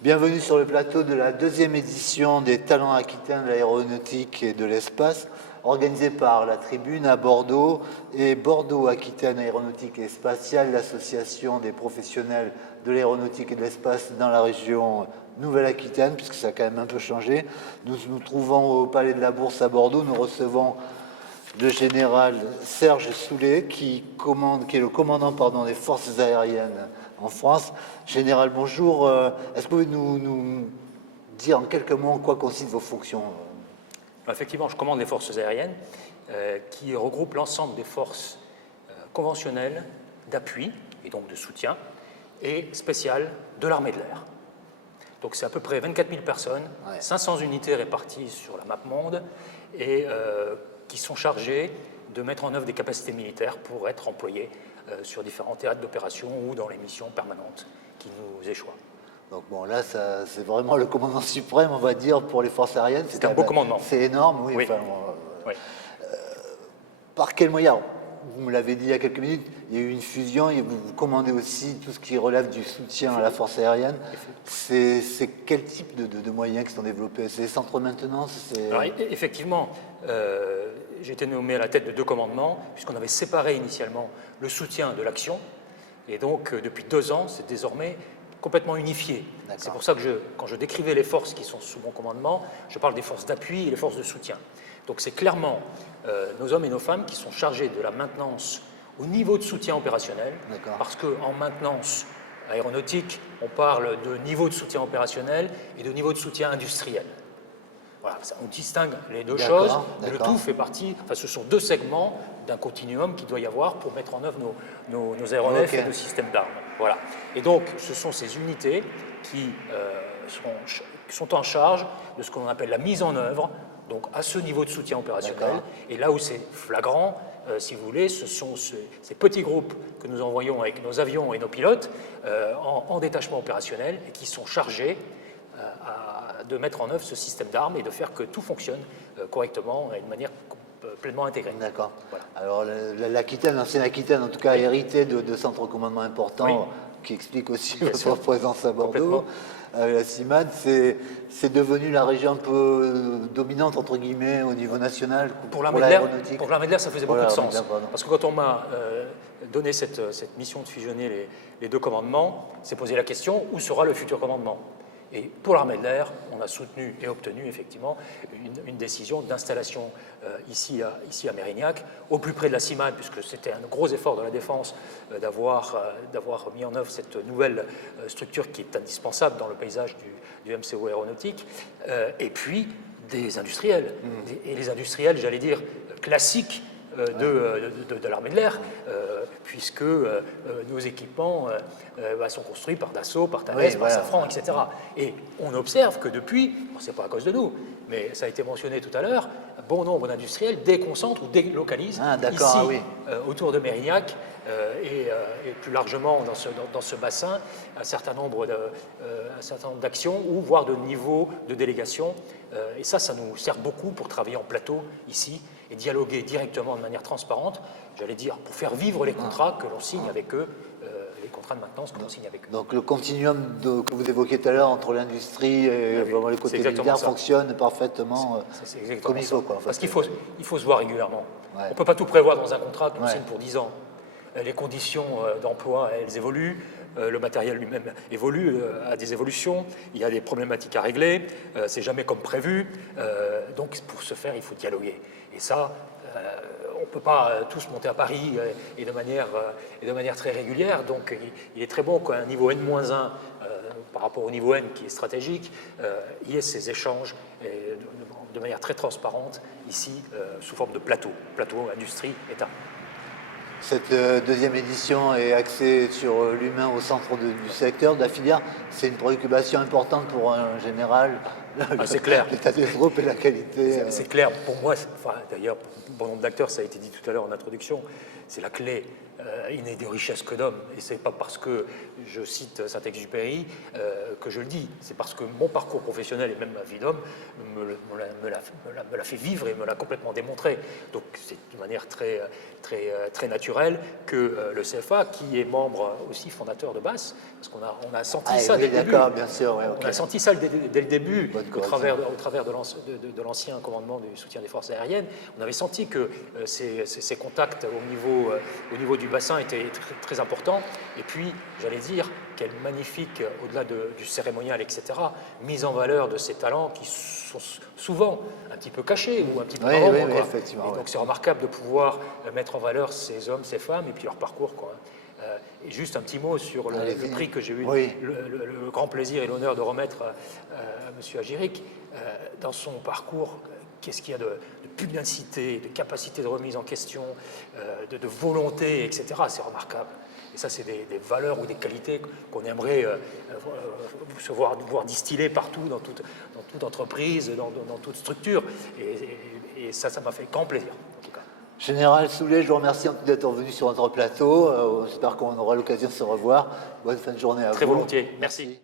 Bienvenue sur le plateau de la deuxième édition des Talents Aquitains de l'aéronautique et de l'espace, organisée par la Tribune à Bordeaux et Bordeaux-Aquitaine Aéronautique et Spatiale, l'association des professionnels de l'aéronautique et de l'espace dans la région Nouvelle-Aquitaine, puisque ça a quand même un peu changé. Nous nous trouvons au Palais de la Bourse à Bordeaux. Nous recevons le général Serge Soulet, qui est le commandant des forces aériennes en France. Général, bonjour. Est-ce que vous pouvez nous dire en quelques mots en quoi consistent vos fonctions? Effectivement, je commande les forces aériennes qui regroupent l'ensemble des forces conventionnelles d'appui et donc de soutien et spéciales de l'armée de l'air. Donc c'est à peu près 24 000 personnes, 500 unités réparties sur la map monde et qui sont chargées de mettre en œuvre des capacités militaires pour être employées sur différents théâtres d'opération ou dans les missions permanentes qui nous échoient. Donc bon, là, c'est vraiment le commandant suprême, on va dire, pour les forces aériennes. C'est un beau commandement. C'est énorme, oui. Oui. Enfin, oui. Par quels moyens? Vous me l'avez dit il y a quelques minutes, il y a eu une fusion et vous commandez aussi tout ce qui relève du soutien à la force aérienne. C'est quel type de moyens qui sont développés? C'est les centres de maintenance? Alors, effectivement, j'ai été nommé à la tête de 2 commandements, puisqu'on avait séparé initialement le soutien de l'action. Et donc, depuis 2 ans, c'est désormais complètement unifié. C'est pour ça que quand je décrivais les forces qui sont sous mon commandement, je parle des forces d'appui et les forces de soutien. Donc c'est clairement nos hommes et nos femmes qui sont chargés de la maintenance au niveau de soutien opérationnel, parce qu'en maintenance aéronautique, on parle de niveau de soutien opérationnel et de niveau de soutien industriel. Voilà, on distingue les 2 choses, mais le tout fait partie, ce sont 2 segments d'un continuum qu'il doit y avoir pour mettre en œuvre nos aéronefs et nos systèmes d'armes. Voilà. Et donc, ce sont ces unités qui sont en charge de ce qu'on appelle la mise en œuvre, donc à ce niveau de soutien opérationnel. Et là où c'est flagrant, si vous voulez, ce sont ces petits groupes que nous envoyons avec nos avions et nos pilotes en détachement opérationnel et qui sont chargés de mettre en œuvre ce système d'armes et de faire que tout fonctionne correctement et de manière pleinement intégrée. D'accord. Voilà. Alors l'Aquitaine, l'ancienne Aquitaine, en tout cas, a hérité de centres de commandement importants, qui expliquent aussi votre présence à Bordeaux. La CIMAD, c'est devenu la région un peu dominante, entre guillemets, au niveau national pour l'aéronautique. Pour l'armée de l'air, ça faisait beaucoup de sens. Parce que quand on m'a donné cette mission de fusionner les 2 commandements, c'est posé la question, où sera le futur commandement? Et pour l'armée de l'air, on a soutenu et obtenu effectivement une décision d'installation ici à Mérignac, au plus près de la CIMAD, puisque c'était un gros effort de la défense d'avoir mis en œuvre cette nouvelle structure qui est indispensable dans le paysage du MCO aéronautique, et puis des industriels. Et les industriels, j'allais dire, classiques de l'armée de l'air, puisque nos équipements sont construits par Dassault, par Thales, par Safran, etc. Et on observe que depuis, c'est pas à cause de nous, mais ça a été mentionné tout à l'heure, bon nombre d'industriels déconcentrent ou délocalisent ici, autour de Mérignac, et plus largement dans ce bassin, un certain nombre d'actions ou voire de niveaux de délégation. Et ça nous sert beaucoup pour travailler en plateau ici et dialoguer directement de manière transparente, j'allais dire, pour faire vivre les contrats que l'on signe avec eux, les contrats de maintenance que l'on signe avec eux. Donc le continuum que vous évoquiez tout à l'heure entre l'industrie et vraiment le côté militaire fonctionne parfaitement comme il faut. Parce qu'il faut se voir régulièrement. On ne peut pas tout prévoir dans un contrat qu'on signe pour 10 ans. Les conditions d'emploi, elles évoluent. Le matériel lui-même évolue, a des évolutions, il y a des problématiques à régler, c'est jamais comme prévu, donc pour ce faire, il faut dialoguer. Et ça, on ne peut pas tous monter à Paris et de manière très régulière, donc il est très bon qu'à un niveau N-1, par rapport au niveau N qui est stratégique, il y ait ces échanges de manière très transparente, ici, sous forme de plateau industrie, État. Cette deuxième édition est axée sur l'humain au centre du secteur, de la filière. C'est une préoccupation importante pour un général. C'est clair. L'état des troupes et la qualité. C'est clair. Pour moi, d'ailleurs, pour bon nombre d'acteurs, ça a été dit tout à l'heure en introduction, c'est la clé il n'est de richesse que d'homme. Et ce n'est pas parce que je cite Saint-Exupéry que je le dis, c'est parce que mon parcours professionnel et même ma vie d'homme me l'a fait vivre et me l'a complètement démontré. Donc c'est de manière très naturelle que le CFA, qui est membre aussi fondateur de BASS, parce qu'on a senti ça dès le début. Bien sûr, ouais, On a senti ça dès le début, au travers de l'ancien commandement du soutien des forces aériennes. On avait senti que ces contacts au niveau du bassin étaient très importants. Et puis, j'allais dire, quelle magnifique, au-delà du cérémonial, etc., mise en valeur de ces talents qui sont souvent un petit peu cachés ou un petit peu dans l'ombre. Oui, effectivement. Donc c'est remarquable de pouvoir mettre en valeur ces hommes, ces femmes, et puis leur parcours, quoi. Et juste un petit mot sur le prix que j'ai eu le grand plaisir et l'honneur de remettre à M. Agiric. Dans son parcours, qu'est-ce qu'il y a de pugnacité, de capacité de remise en question, de volonté, etc. C'est remarquable. Et ça, c'est des valeurs ou des qualités qu'on aimerait voir distiller partout, dans toute entreprise, dans toute structure. Et ça m'a fait grand plaisir, en tout cas. Général Soulet, je vous remercie d'être venu sur notre plateau. J'espère qu'on aura l'occasion de se revoir. Bonne fin de journée à vous. Très volontiers. Merci.